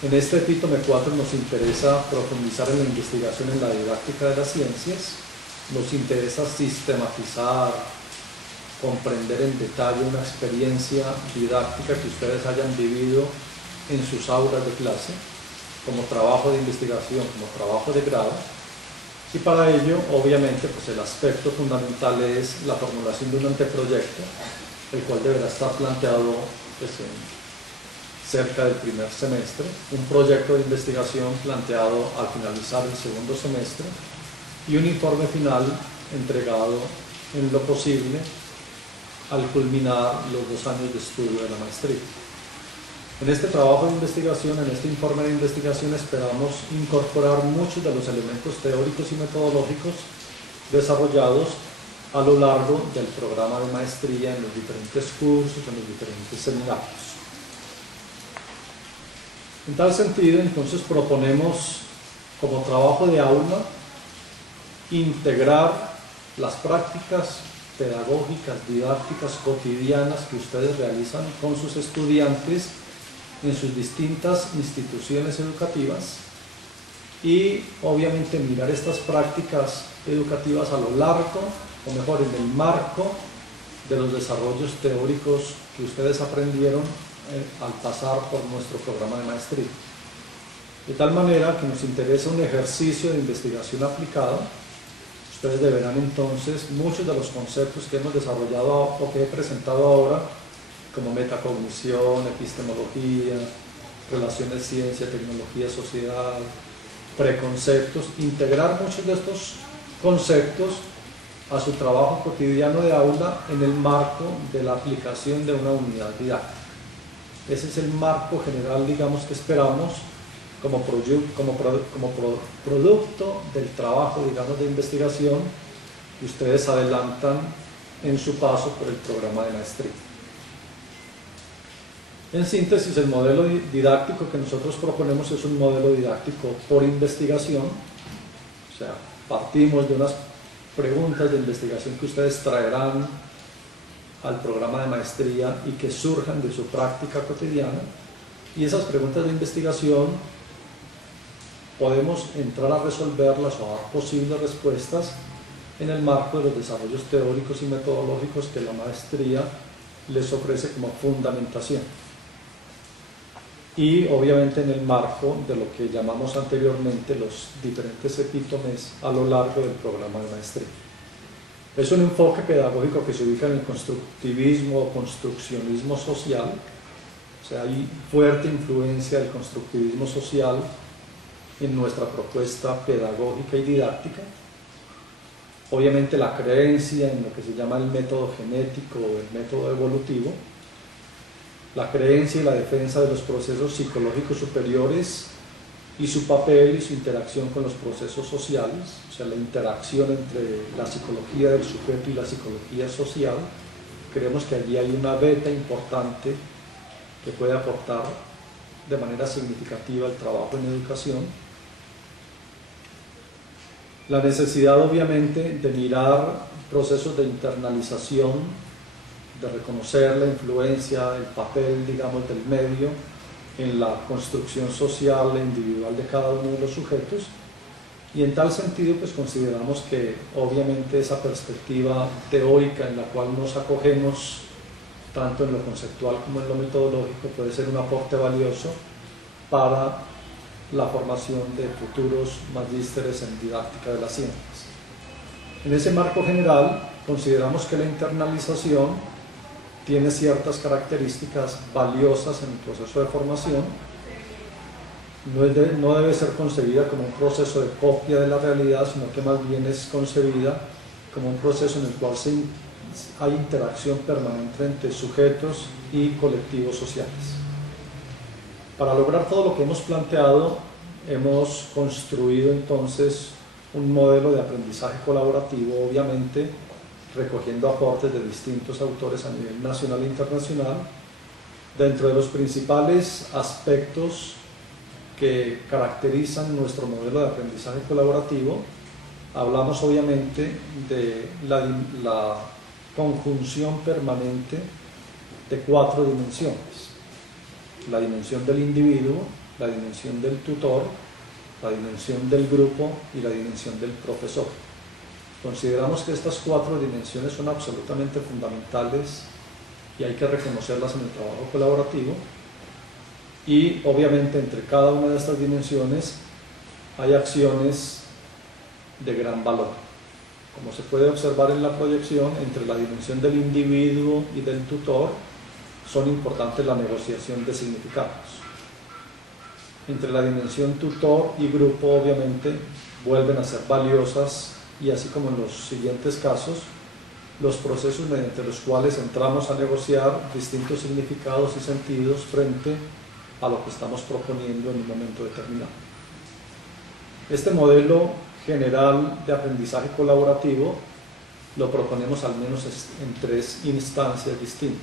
En este epítome 4 nos interesa profundizar en la investigación en la didáctica de las ciencias. Nos interesa sistematizar comprender en detalle una experiencia didáctica que ustedes hayan vivido en sus aulas de clase, como trabajo de investigación, como trabajo de grado. Y para ello, obviamente, pues el aspecto fundamental es la formulación de un anteproyecto, el cual deberá estar planteado pues, cerca del primer semestre, un proyecto de investigación planteado al finalizar el segundo semestre y un informe final entregado en lo posible al culminar los 2 años de estudio de la maestría. En este trabajo de investigación, en este informe de investigación, esperamos incorporar muchos de los elementos teóricos y metodológicos desarrollados a lo largo del programa de maestría en los diferentes cursos, en los diferentes seminarios. En tal sentido, entonces, proponemos como trabajo de aula integrar las prácticas pedagógicas, didácticas cotidianas que ustedes realizan con sus estudiantes en sus distintas instituciones educativas y obviamente mirar estas prácticas educativas a lo largo, o mejor en el marco de los desarrollos teóricos que ustedes aprendieron al pasar por nuestro programa de maestría. De tal manera que nos interesa un ejercicio de investigación aplicada. Ustedes deberán entonces muchos de los conceptos que hemos desarrollado o que he presentado ahora, como metacognición, epistemología, relaciones ciencia, tecnología, sociedad, preconceptos, integrar muchos de estos conceptos a su trabajo cotidiano de aula en el marco de la aplicación de una unidad didáctica. Ese es el marco general, digamos, que esperamos como producto del trabajo, digamos, de investigación que ustedes adelantan en su paso por el programa de maestría. En síntesis, el modelo didáctico que nosotros proponemos es un modelo didáctico por investigación, o sea, partimos de unas preguntas de investigación que ustedes traerán al programa de maestría y que surjan de su práctica cotidiana, y esas preguntas de investigación podemos entrar a resolverlas o a dar posibles respuestas en el marco de los desarrollos teóricos y metodológicos que la maestría les ofrece como fundamentación. Y obviamente en el marco de lo que llamamos anteriormente los diferentes epítomes a lo largo del programa de maestría. Es un enfoque pedagógico que se ubica en el constructivismo o construccionismo social, o sea, hay fuerte influencia del constructivismo social en nuestra propuesta pedagógica y didáctica. Obviamente la creencia en lo que se llama el método genético o el método evolutivo, la creencia y la defensa de los procesos psicológicos superiores y su papel y su interacción con los procesos sociales, o sea, la interacción entre la psicología del sujeto y la psicología social. Creemos que allí hay una beta importante que puede aportar de manera significativa al trabajo en educación. La necesidad, obviamente, de mirar procesos de internalización, de reconocer la influencia, el papel, digamos, del medio en la construcción social e individual de cada uno de los sujetos, y en tal sentido pues consideramos que obviamente esa perspectiva teórica en la cual nos acogemos tanto en lo conceptual como en lo metodológico puede ser un aporte valioso para la formación de futuros magísteres en didáctica de las ciencias. En ese marco general consideramos que la internalización tiene ciertas características valiosas en el proceso de formación. No debe ser concebida como un proceso de copia de la realidad, sino que más bien es concebida como un proceso en el cual hay interacción permanente entre sujetos y colectivos sociales. Para lograr todo lo que hemos planteado, hemos construido entonces un modelo de aprendizaje colaborativo, obviamente, recogiendo aportes de distintos autores a nivel nacional e internacional. Dentro de los principales aspectos que caracterizan nuestro modelo de aprendizaje colaborativo, hablamos obviamente de la conjunción permanente de 4 dimensiones: la dimensión del individuo, la dimensión del tutor, la dimensión del grupo y la dimensión del profesor. Consideramos que estas 4 dimensiones son absolutamente fundamentales y hay que reconocerlas en el trabajo colaborativo, y obviamente entre cada una de estas dimensiones hay acciones de gran valor. Como se puede observar en la proyección, entre la dimensión del individuo y del tutor son importantes la negociación de significados. Entre la dimensión tutor y grupo obviamente vuelven a ser valiosas, y así como en los siguientes casos, los procesos mediante los cuales entramos a negociar distintos significados y sentidos frente a lo que estamos proponiendo en un momento determinado. Este modelo general de aprendizaje colaborativo lo proponemos al menos en 3 instancias distintas,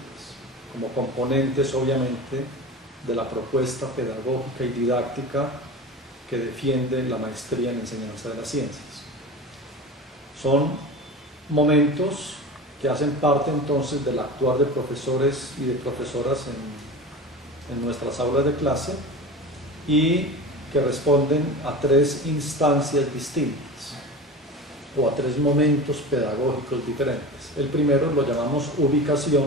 como componentes obviamente de la propuesta pedagógica y didáctica que defiende la maestría en enseñanza de las ciencias. Son momentos que hacen parte entonces del actuar de profesores y de profesoras en nuestras aulas de clase, y que responden a 3 instancias distintas o a 3 momentos pedagógicos diferentes. El primero lo llamamos ubicación,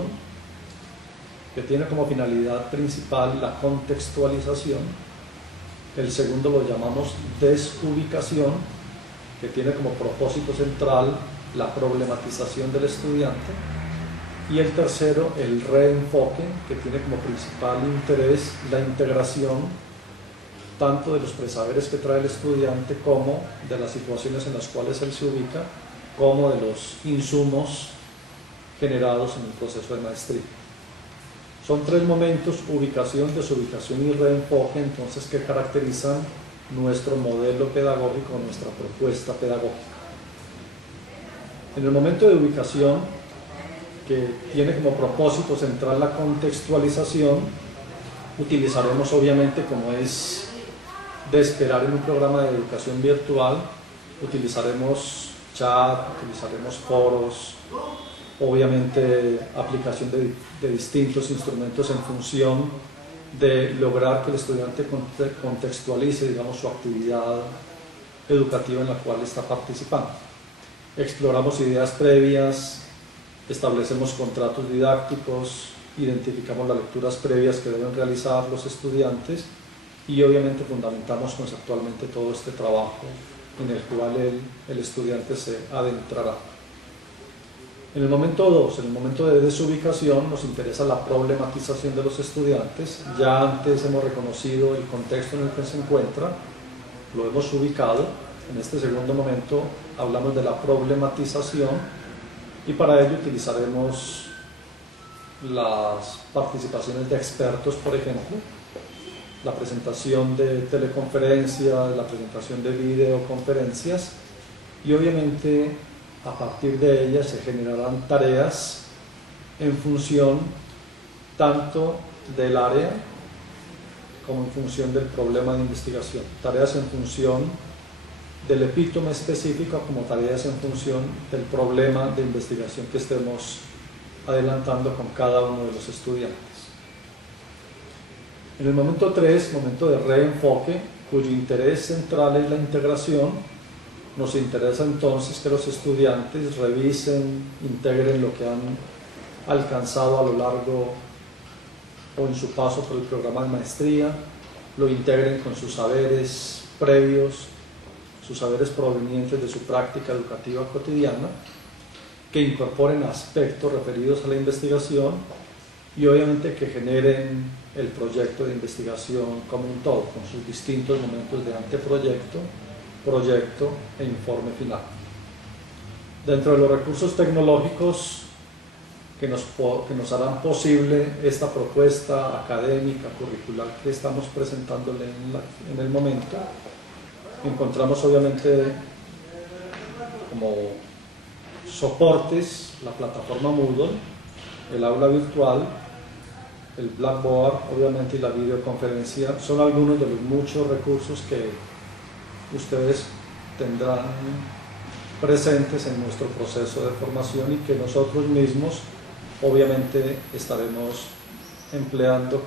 que tiene como finalidad principal la contextualización. El segundo lo llamamos desubicación, que tiene como propósito central la problematización del estudiante. Y el tercero, el reenfoque, que tiene como principal interés la integración tanto de los presaberes que trae el estudiante como de las situaciones en las cuales él se ubica, como de los insumos generados en el proceso de maestría. Son 3 momentos: ubicación, desubicación y reenfoque, entonces, que caracterizan nuestro modelo pedagógico, nuestra propuesta pedagógica. En el momento de ubicación, que tiene como propósito central la contextualización, utilizaremos obviamente, como es de esperar en un programa de educación virtual, utilizaremos chat, utilizaremos foros, obviamente aplicación de distintos instrumentos en función de lograr que el estudiante contextualice, digamos, su actividad educativa en la cual está participando. Exploramos ideas previas, establecemos contratos didácticos, identificamos las lecturas previas que deben realizar los estudiantes y obviamente fundamentamos conceptualmente todo este trabajo en el cual el estudiante se adentrará. En el momento 2, en el momento de desubicación, nos interesa la problematización de los estudiantes. Ya antes hemos reconocido el contexto en el que se encuentra, lo hemos ubicado. En este segundo momento hablamos de la problematización y para ello utilizaremos las participaciones de expertos, por ejemplo, la presentación de teleconferencias, la presentación de videoconferencias, y obviamente a partir de ellas se generarán tareas en función tanto del área como en función del problema de investigación, tareas en función del epítome específico como tareas en función del problema de investigación que estemos adelantando con cada uno de los estudiantes. En el momento 3, momento de reenfoque, cuyo interés central es la integración, nos interesa entonces que los estudiantes revisen, integren lo que han alcanzado a lo largo o en su paso por el programa de maestría, lo integren con sus saberes previos, sus saberes provenientes de su práctica educativa cotidiana, que incorporen aspectos referidos a la investigación y obviamente que generen el proyecto de investigación como un todo, con sus distintos momentos de anteproyecto, proyecto e informe final. Dentro de los recursos tecnológicos que nos harán posible esta propuesta académica, curricular que estamos presentándole en el momento, encontramos obviamente como soportes la plataforma Moodle, el aula virtual, el Blackboard, obviamente, y la videoconferencia. Son algunos de los muchos recursos que ustedes tendrán presentes en nuestro proceso de formación y que nosotros mismos obviamente estaremos empleando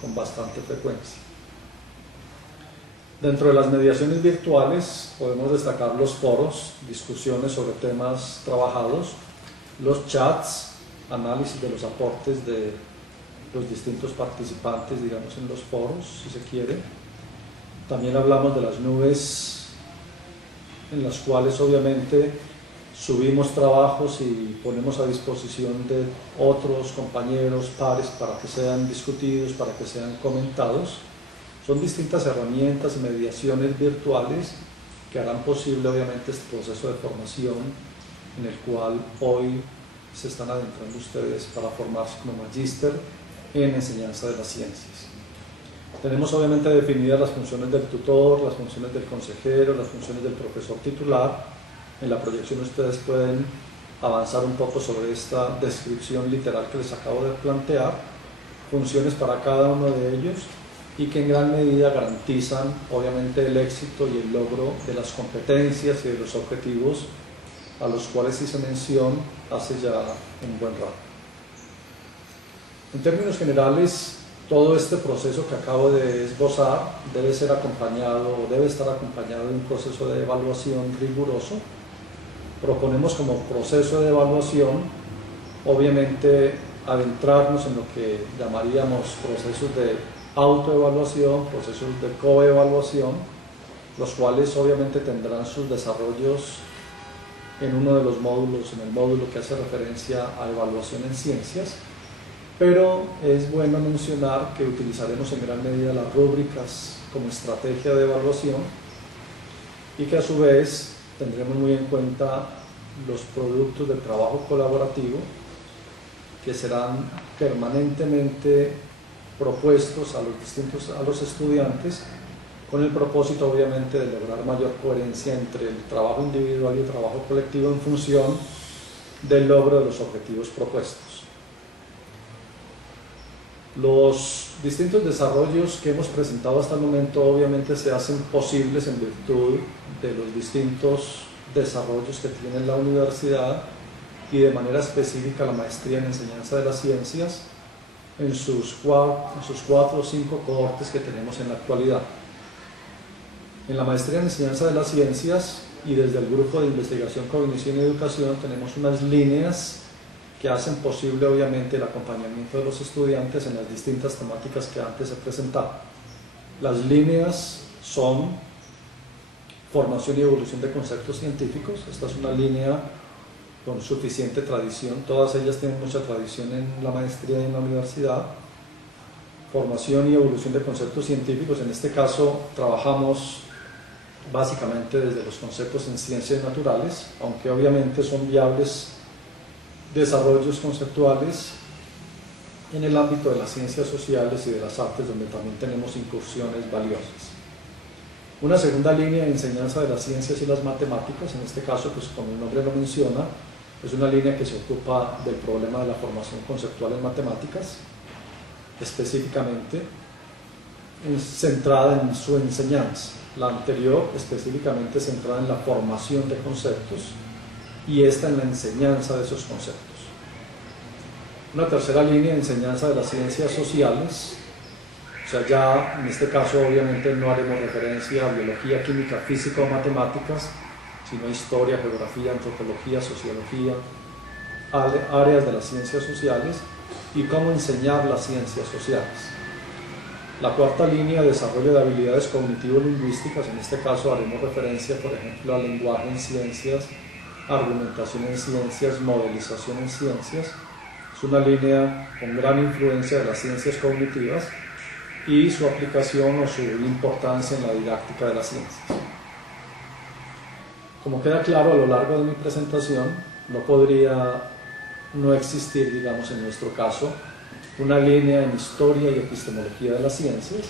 con bastante frecuencia. Dentro de las mediaciones virtuales podemos destacar los foros, discusiones sobre temas trabajados, los chats, análisis de los aportes de los distintos participantes, digamos, en los foros, si se quiere. También hablamos de las nubes, en las cuales obviamente subimos trabajos y ponemos a disposición de otros compañeros, pares, para que sean discutidos, para que sean comentados. Son distintas herramientas y mediaciones virtuales que harán posible obviamente este proceso de formación en el cual hoy se están adentrando ustedes para formarse como magíster en enseñanza de las ciencias. Tenemos obviamente definidas las funciones del tutor, las funciones del consejero, las funciones del profesor titular. En la proyección ustedes pueden avanzar un poco sobre esta descripción literal que les acabo de plantear, funciones para cada uno de ellos y que en gran medida garantizan obviamente el éxito y el logro de las competencias y de los objetivos a los cuales hice mención hace ya un buen rato. En términos generales, todo este proceso que acabo de esbozar debe ser acompañado o debe estar acompañado de un proceso de evaluación riguroso. Proponemos como proceso de evaluación, obviamente, adentrarnos en lo que llamaríamos procesos de autoevaluación, procesos de coevaluación, los cuales obviamente tendrán sus desarrollos en uno de los módulos, en el módulo que hace referencia a evaluación en ciencias, pero es bueno mencionar que utilizaremos en gran medida las rúbricas como estrategia de evaluación y que a su vez tendremos muy en cuenta los productos del trabajo colaborativo que serán permanentemente propuestos a los estudiantes con el propósito obviamente de lograr mayor coherencia entre el trabajo individual y el trabajo colectivo en función del logro de los objetivos propuestos. Los distintos desarrollos que hemos presentado hasta el momento obviamente se hacen posibles en virtud de los distintos desarrollos que tiene la universidad y de manera específica la maestría en enseñanza de las ciencias en sus 4 o 5 cohortes que tenemos en la actualidad. En la maestría en enseñanza de las ciencias y desde el grupo de investigación, cognición y educación tenemos unas líneas que hacen posible obviamente el acompañamiento de los estudiantes en las distintas temáticas que antes he presentado. Las líneas son formación y evolución de conceptos científicos. Esta es una línea con suficiente tradición, todas ellas tienen mucha tradición en la maestría y en la universidad. Formación y evolución de conceptos científicos, en este caso trabajamos básicamente desde los conceptos en ciencias naturales, aunque obviamente son viables desarrollos conceptuales en el ámbito de las ciencias sociales y de las artes, donde también tenemos incursiones valiosas. Una segunda línea de enseñanza de las ciencias y las matemáticas, en este caso, pues como el nombre lo menciona, es una línea que se ocupa del problema de la formación conceptual en matemáticas, específicamente centrada en su enseñanza. La anterior específicamente centrada en la formación de conceptos y esta en la enseñanza de esos conceptos. Una tercera línea de enseñanza de las ciencias sociales, o sea, ya en este caso obviamente no haremos referencia a biología, química, física o matemáticas, sino historia, geografía, antropología, sociología, áreas de las ciencias sociales y cómo enseñar las ciencias sociales. La cuarta línea, desarrollo de habilidades cognitivo-lingüísticas, en este caso haremos referencia, por ejemplo, al lenguaje en ciencias, argumentación en ciencias, modelización en ciencias. Es una línea con gran influencia de las ciencias cognitivas y su aplicación o su importancia en la didáctica de las ciencias. Como queda claro a lo largo de mi presentación, no podría no existir, digamos, en nuestro caso, una línea en historia y epistemología de las ciencias.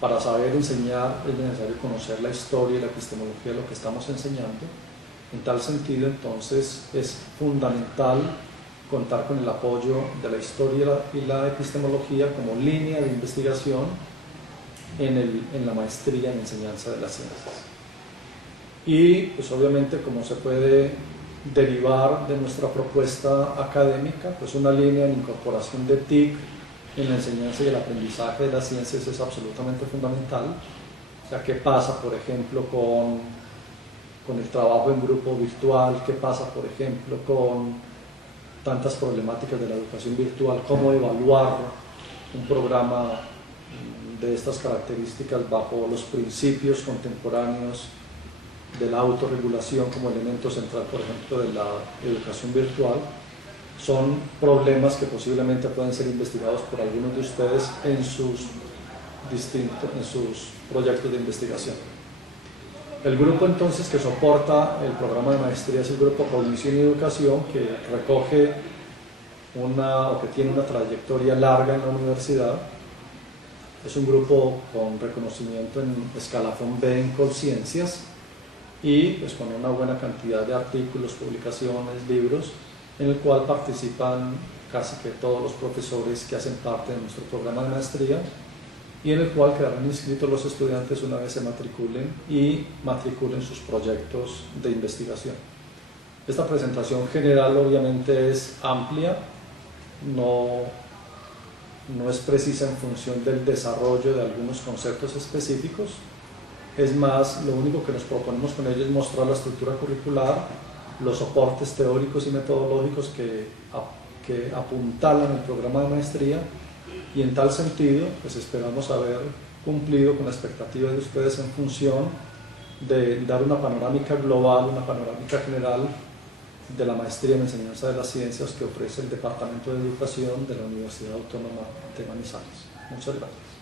Para saber enseñar es necesario conocer la historia y la epistemología de lo que estamos enseñando. En tal sentido, entonces, es fundamental contar con el apoyo de la historia y la epistemología como línea de investigación en la maestría en enseñanza de las ciencias. Y, pues obviamente, como se puede derivar de nuestra propuesta académica, pues una línea de incorporación de TIC en la enseñanza y el aprendizaje de las ciencias es absolutamente fundamental. sea, ¿qué pasa, por ejemplo, con el trabajo en grupo virtual? ¿Qué pasa, por ejemplo, con tantas problemáticas de la educación virtual? ¿Cómo evaluar un programa de estas características bajo los principios contemporáneos de la autorregulación como elemento central, por ejemplo, de la educación virtual? Son problemas que posiblemente pueden ser investigados por algunos de ustedes en sus proyectos de investigación. El grupo entonces que soporta el programa de maestría es el grupo Cognición y Educación, que recoge que tiene una trayectoria larga en la universidad. Es un grupo con reconocimiento en escalafón B en Colciencias y pues con una buena cantidad de artículos, publicaciones, libros, en el cual participan casi que todos los profesores que hacen parte de nuestro programa de maestría, y en el cual quedarán inscritos los estudiantes una vez se matriculen y matriculen sus proyectos de investigación. Esta presentación general obviamente es amplia, no es precisa en función del desarrollo de algunos conceptos específicos. Es más, lo único que nos proponemos con ello es mostrar la estructura curricular, los soportes teóricos y metodológicos que apuntalan el programa de maestría, y en tal sentido pues esperamos haber cumplido con la expectativa de ustedes en función de dar una panorámica global, una panorámica general de la maestría en enseñanza de las ciencias que ofrece el Departamento de Educación de la Universidad Autónoma de Manizales. Muchas gracias.